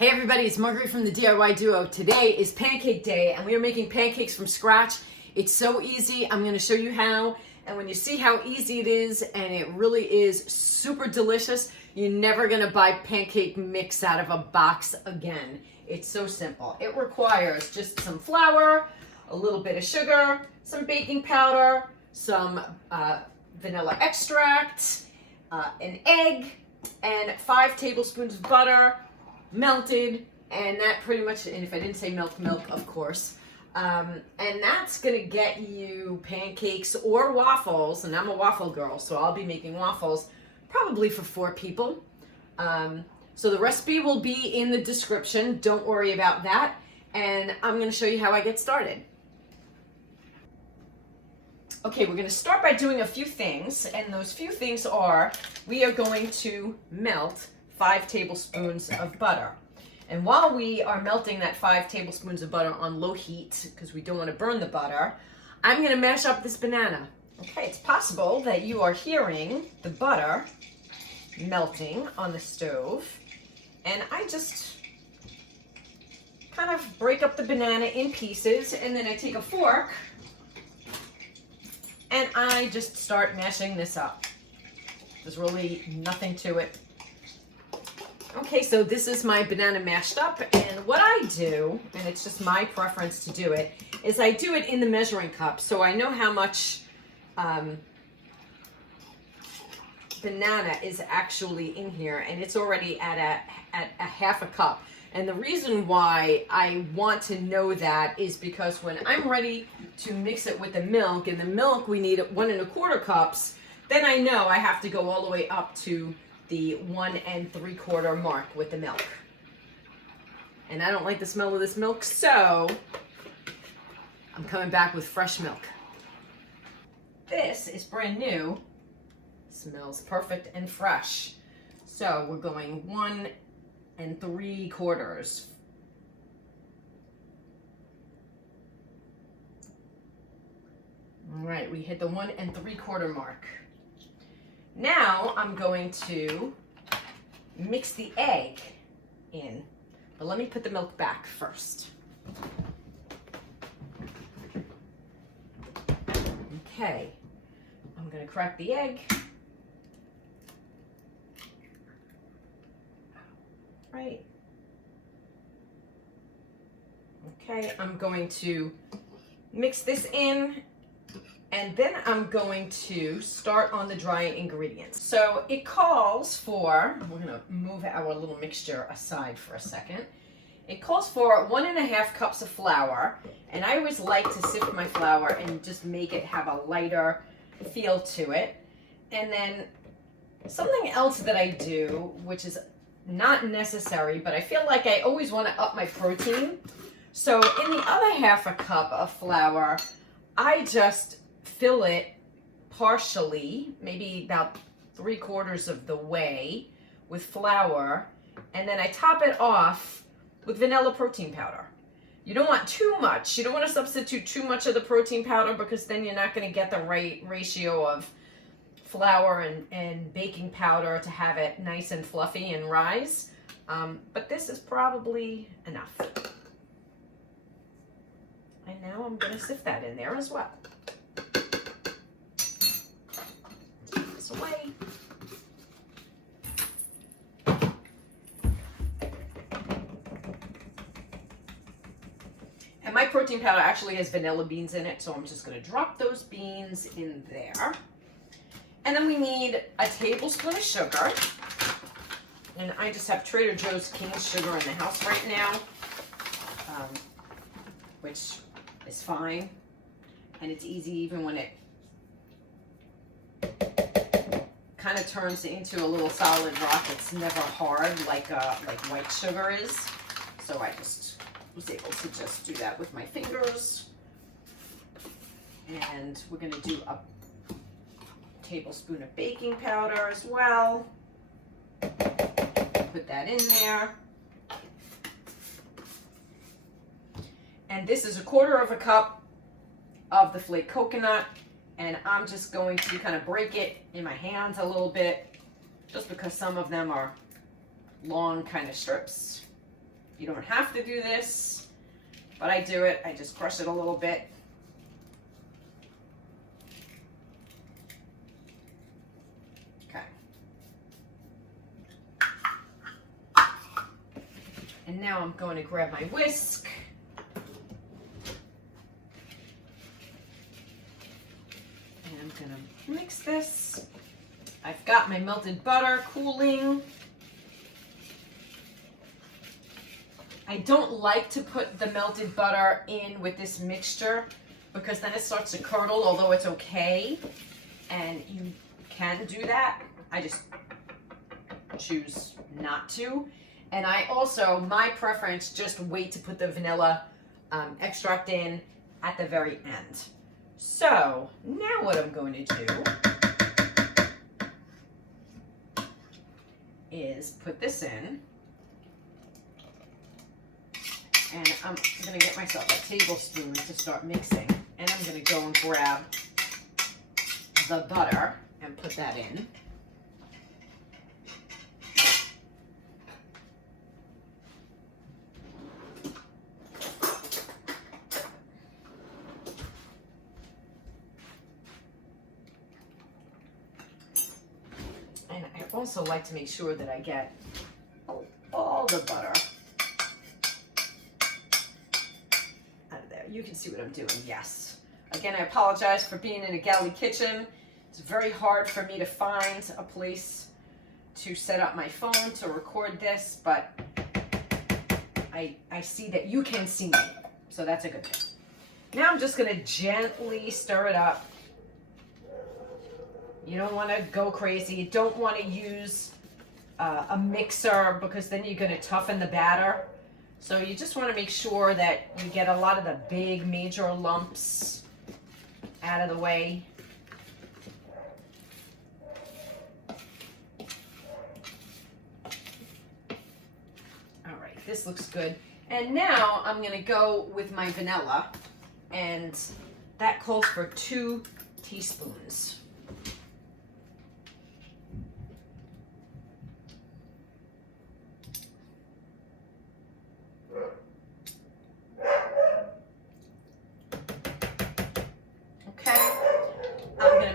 Hey everybody, it's Marguerite from the DIY Duo. Today is pancake day and we are making pancakes from scratch. It's so easy. I'm going to show you how, and when you see how easy it is, and it really is super delicious, you're never going to buy pancake mix out of a box again. It's so simple. It requires just some flour, a little bit of sugar, some baking powder, some vanilla extract, an egg, and 5 tablespoons of butter, melted, and that pretty much, and if I didn't say milk, of course. And that's gonna get you pancakes or waffles, and I'm a waffle girl, so I'll be making waffles probably for 4 people. So the recipe will be in the description, don't worry about that, and I'm gonna show you how I get started. Okay, we're gonna start by doing a few things, and those few things are, we are going to melt 5 tablespoons of butter. And while we are melting that 5 tablespoons of butter on low heat, because we don't want to burn the butter, I'm going to mash up this banana. Okay, it's possible that you are hearing the butter melting on the stove. And I just kind of break up the banana in pieces, and then I take a fork and I just start mashing this up. There's really nothing to it. Okay, so this is my banana mashed up, and what I do, and it's just my preference to do it, is I do it in the measuring cup, so I know how much banana is actually in here, and it's already at a half a cup. And the reason why I want to know that is because when I'm ready to mix it with the milk, and the milk we need 1 1/4 cups, then I know I have to go all the way up to the 1 3/4 mark with the milk. And I don't like the smell of this milk, so I'm coming back with fresh milk. This is brand new. Smells perfect and fresh. So we're going 1 3/4. All right, we hit the 1 3/4 mark. Now I'm going to mix the egg in, but let me put the milk back first. Okay, I'm going to crack the egg. Right. Okay, I'm going to mix this in. And then I'm going to start on the dry ingredients. So it calls for, we're gonna move our little mixture aside for a second. It calls for 1 1/2 cups of flour. And I always like to sift my flour and just make it have a lighter feel to it. And then something else that I do, which is not necessary, but I feel like I always wanna up my protein. So in the other 1/2 cup of flour, I just fill it partially, maybe about 3/4 of the way with flour, and then I top it off with vanilla protein powder. You don't want too much. You don't want to substitute too much of the protein powder, because then you're not going to get the right ratio of flour and baking powder to have it nice and fluffy and rise. But this is probably enough. And now I'm going to sift that in there as well. Away. And my protein powder actually has vanilla beans in it, so I'm just going to drop those beans in there. And then we need a tablespoon of sugar. And I just have Trader Joe's King sugar in the house right now, which is fine. And it's easy even when it kind of turns into a little solid rock. It's never hard like white sugar is. So I just was able to just do that with my fingers. And we're going to do a tablespoon of baking powder as well. Put that in there. And this is 1/4 cup of the flaked coconut. And I'm just going to kind of break it in my hands a little bit, just because some of them are long kind of strips. You don't have to do this, but I do it. I just crush it a little bit. Okay. And now I'm going to grab my whisk. And I'm going to mix this. I've got my melted butter cooling. I don't like to put the melted butter in with this mixture because then it starts to curdle, although it's okay. And you can do that. I just choose not to. And I also, my preference, just wait to put the vanilla extract in at the very end. So now what I'm going to do is put this in. And I'm going to get myself a tablespoon to start mixing. And I'm going to go and grab the butter and put that in. And I also like to make sure that I get all the butter. You can see what I'm doing, yes. Again, I apologize for being in a galley kitchen. It's very hard for me to find a place to set up my phone to record this, but I see that you can see me, so that's a good thing. Now I'm just gonna gently stir it up. You don't wanna go crazy. You don't wanna use a mixer because then you're gonna toughen the batter. So you just want to make sure that you get a lot of the big major lumps out of the way. All right, this looks good. And now I'm going to go with my vanilla, and that calls for 2 teaspoons.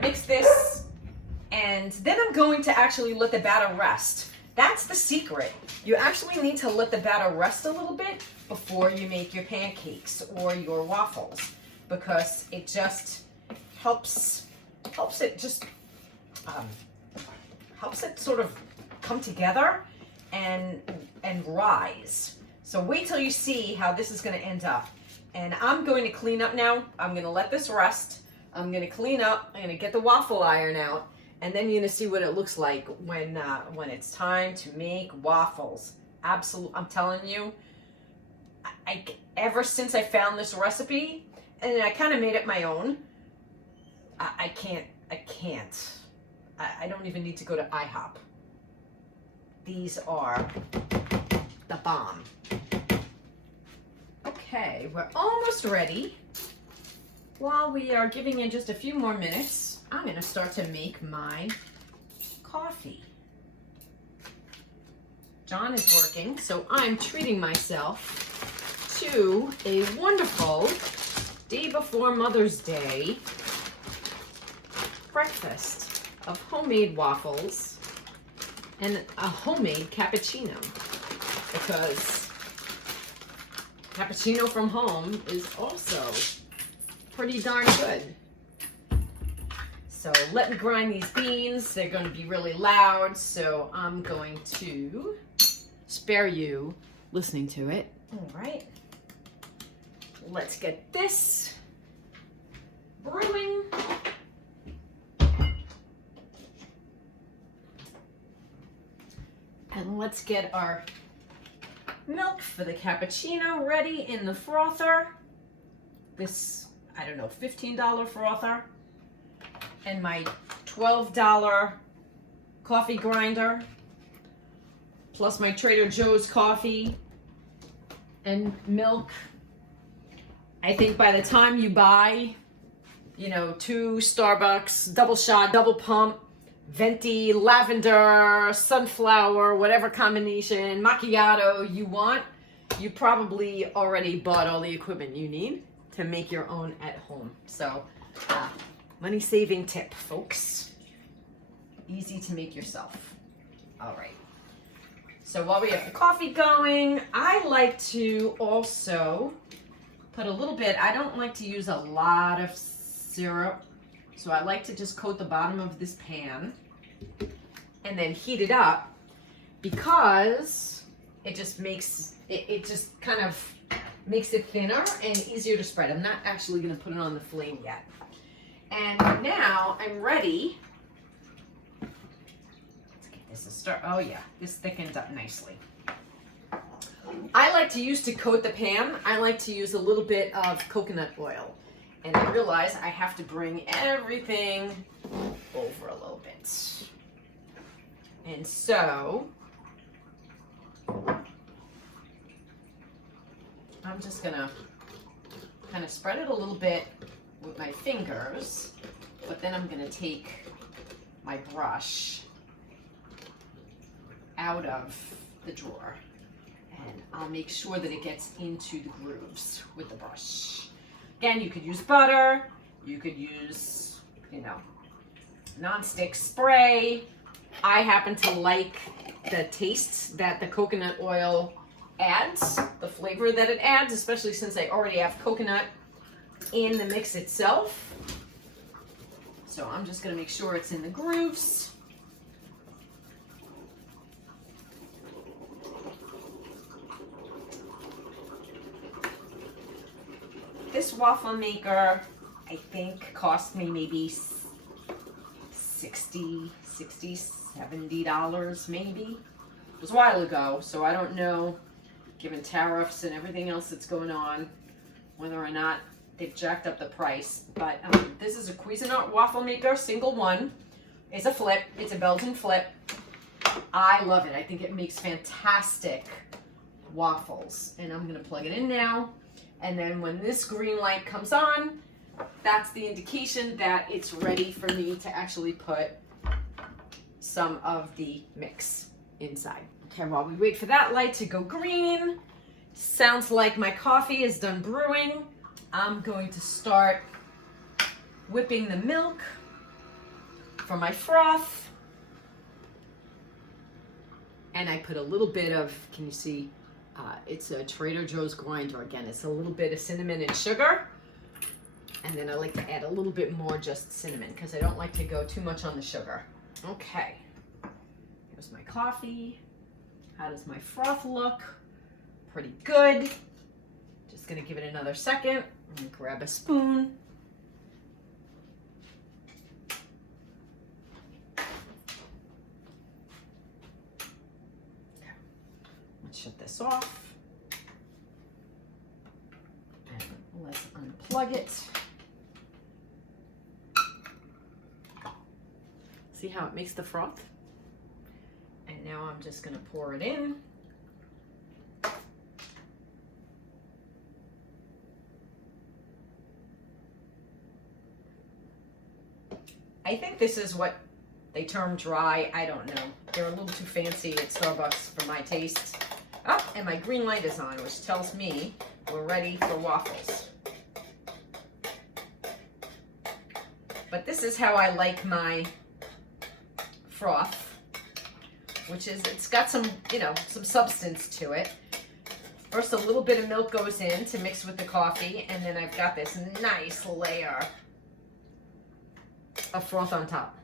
Mix this, and then I'm going to actually let the batter rest. That's the secret. You actually need to let the batter rest a little bit before you make your pancakes or your waffles, because it just helps it sort of come together and rise. So wait till you see how this is going to end up. And I'm going to clean up now. I'm going to let this rest. I'm going to clean up, I'm going to get the waffle iron out, and then you're going to see what it looks like when it's time to make waffles. Absolutely, I'm telling you, I ever since I found this recipe, and I kind of made it my own, I can't. I don't even need to go to IHOP. These are the bomb. Okay, we're almost ready. While we are giving it just a few more minutes, I'm going to start to make my coffee. John is working, so I'm treating myself to a wonderful day before Mother's Day breakfast of homemade waffles and a homemade cappuccino, because cappuccino from home is also pretty darn good. So let me grind these beans. They're going to be really loud, so I'm going to spare you listening to it. All right. Let's get this brewing. And let's get our milk for the cappuccino ready in the frother. This, I don't know, $15 frother. And my $12 coffee grinder. Plus my Trader Joe's coffee and milk. I think by the time you buy, 2 Starbucks, double shot, double pump, venti, lavender, sunflower, whatever combination, macchiato you want, you probably already bought all the equipment you need to make your own at home. So, money saving tip, folks. Easy to make yourself. All right. So while we have the coffee going, I like to also put a little bit, I don't like to use a lot of syrup. So I like to just coat the bottom of this pan and then heat it up because it just makes, it just kind of makes it thinner and easier to spread. I'm not actually gonna put it on the flame yet. And now I'm ready. Let's get this to start. Oh yeah, this thickens up nicely. I like to coat the pan, I like to use a little bit of coconut oil. And I realize I have to bring everything over a little bit. And so, I'm just gonna kind of spread it a little bit with my fingers, but then I'm gonna take my brush out of the drawer and I'll make sure that it gets into the grooves with the brush. Again, you could use butter, you could use, non-stick spray. I happen to like the taste that the coconut oil adds, the flavor that it adds, especially since I already have coconut in the mix itself. So I'm just gonna make sure it's in the grooves. This waffle maker, I think, cost me maybe $60, $70 maybe. It was a while ago, so I don't know, given tariffs and everything else that's going on, whether or not they've jacked up the price. But this is a Cuisinart waffle maker, single one. It's a flip, it's a Belgian flip. I love it. I think it makes fantastic waffles. And I'm gonna plug it in now. And then when this green light comes on, that's the indication that it's ready for me to actually put some of the mix inside. Okay, while we wait for that light to go green, sounds like my coffee is done brewing. I'm going to start whipping the milk for my froth. And I put a little bit of, can you see? It's a Trader Joe's grinder again. It's a little bit of cinnamon and sugar. And then I like to add a little bit more just cinnamon because I don't like to go too much on the sugar. Okay, here's my coffee. How does my froth look? Pretty good. Just gonna give it another second. I'm gonna grab a spoon. Shut this off and let's unplug it. See how it makes the froth? And now I'm just going to pour it in. I think this is what they term dry. I don't know. They're a little too fancy at Starbucks for my taste. Oh, and my green light is on, which tells me we're ready for waffles. But this is how I like my froth, which is, it's got some, some substance to it. First, a little bit of milk goes in to mix with the coffee, and then I've got this nice layer of froth on top.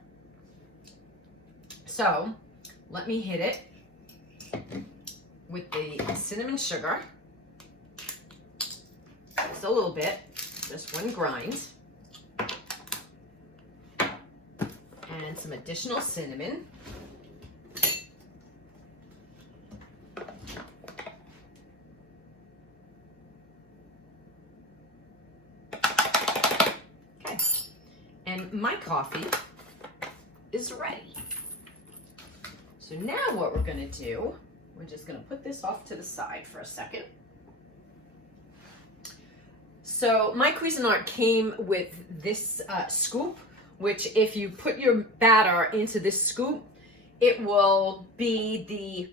So, let me hit it with the cinnamon sugar, just a little bit, just one grind, and some additional cinnamon. Okay, and my coffee is ready. So now what we're gonna do, we're just gonna put this off to the side for a second. So my Cuisinart came with this scoop, which if you put your batter into this scoop, it will be the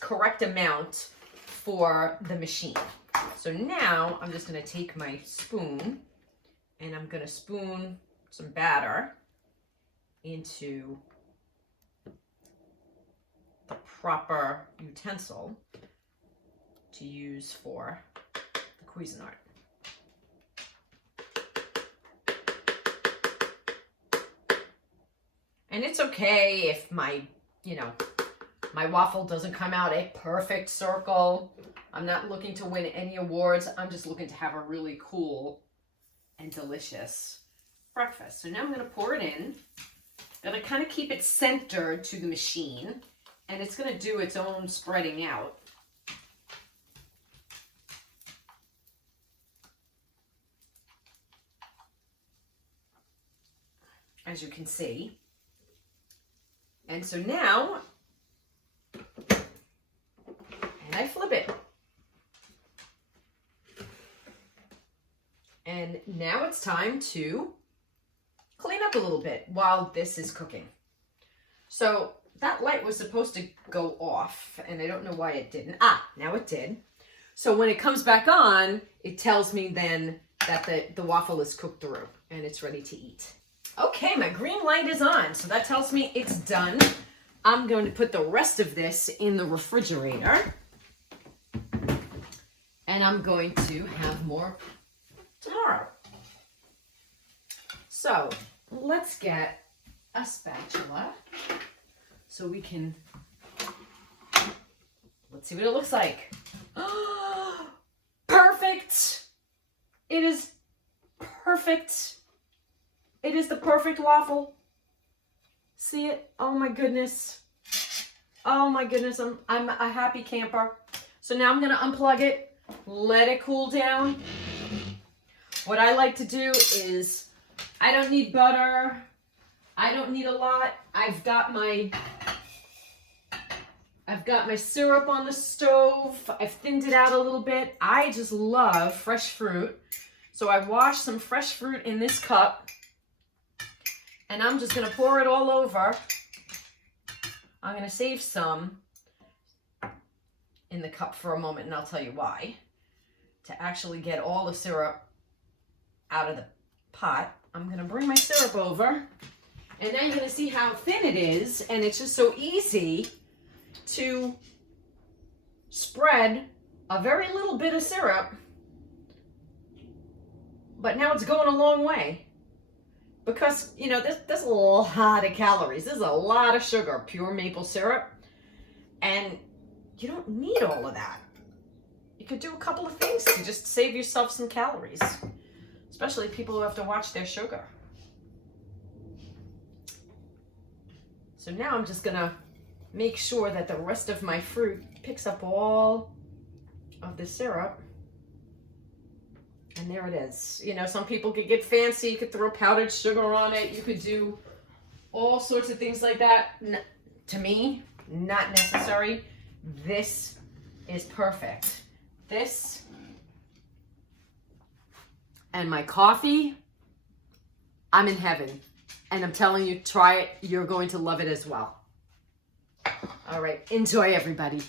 correct amount for the machine. So now I'm just going to take my spoon and I'm going to spoon some batter into the proper utensil to use for the Cuisinart. And it's okay if my waffle doesn't come out a perfect circle. I'm not looking to win any awards. I'm just looking to have a really cool and delicious breakfast. So now I'm going to pour it in. I'm going to kind of keep it centered to the machine, and it's going to do its own spreading out. As you can see. And so now, and I flip it. And now it's time to clean up a little bit while this is cooking. So that light was supposed to go off, and I don't know why it didn't. Now it did. So when it comes back on, it tells me then that the waffle is cooked through and it's ready to eat. Okay, my green light is on, so that tells me it's done. I'm going to put the rest of this in the refrigerator, and I'm going to have more tomorrow. So let's get a spatula so we can, let's see what it looks like. Perfect! It is perfect. It is the perfect waffle. See it? Oh my goodness. Oh my goodness, I'm a happy camper. So now I'm gonna unplug it, let it cool down. What I like to do is, I don't need butter. I don't need a lot. I've got my syrup on the stove. I've thinned it out a little bit. I just love fresh fruit. So I washed some fresh fruit in this cup, and I'm just gonna pour it all over. I'm gonna save some in the cup for a moment, and I'll tell you why. To actually get all the syrup out of the pot, I'm gonna bring my syrup over, and now you're gonna see how thin it is, and it's just so easy to spread a very little bit of syrup, but now it's going a long way. Because, you know, there's a lot of calories. There's a lot of sugar, pure maple syrup. And you don't need all of that. You could do a couple of things to just save yourself some calories. Especially people who have to watch their sugar. So now I'm just going to make sure that the rest of my fruit picks up all of the syrup. And there it is. You know, some people could get fancy. You could throw powdered sugar on it. You could do all sorts of things like that. To me, not necessary. This is perfect. This and my coffee, I'm in heaven. And I'm telling you, try it. You're going to love it as well. All right. Enjoy, everybody.